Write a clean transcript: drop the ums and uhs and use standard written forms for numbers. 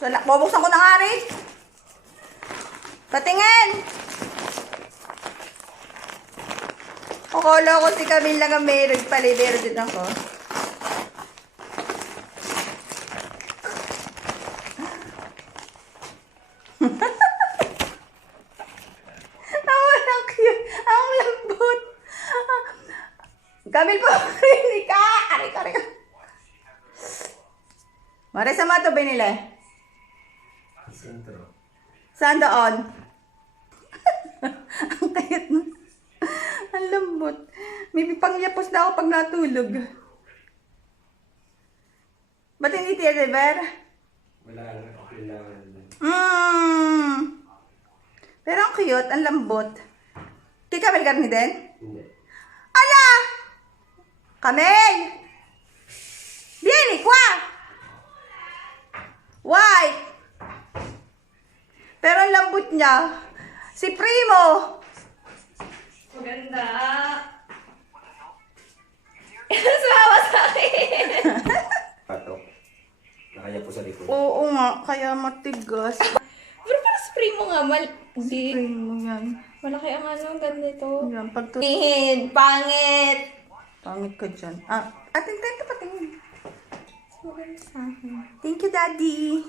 Bubuksan ko na nga rin. Patingin! Akala ko si Camille lang ang meron pala. Meron din ako. Ang cute. Ang lambot. Camille po, rinig ka. Aray ka. Mare, sa mato binili? Sentro. Saan doon? Ang kayat mo. Ang lambot. May pangyapos na ako pag natulog. Ba't hindi deliver? Wala lang ako kailangan. Pero ang cute, ang lambot. Kika, may karni din? Hindi. Ala! Kamel! Vieni qua! White! Pero ang lambot niya. Si Primo! Maganda. Sumawa sa akin. Patok. Nakaya po sa likod. Oo nga, kaya matigas. Pero parang spray mo nga, hindi. Primo yan. Malaki ang ano, ganda ito. Yan, Pangit! Pangit ka dyan. Atin tayo patingin. Maganda sa akin. Thank you, Daddy.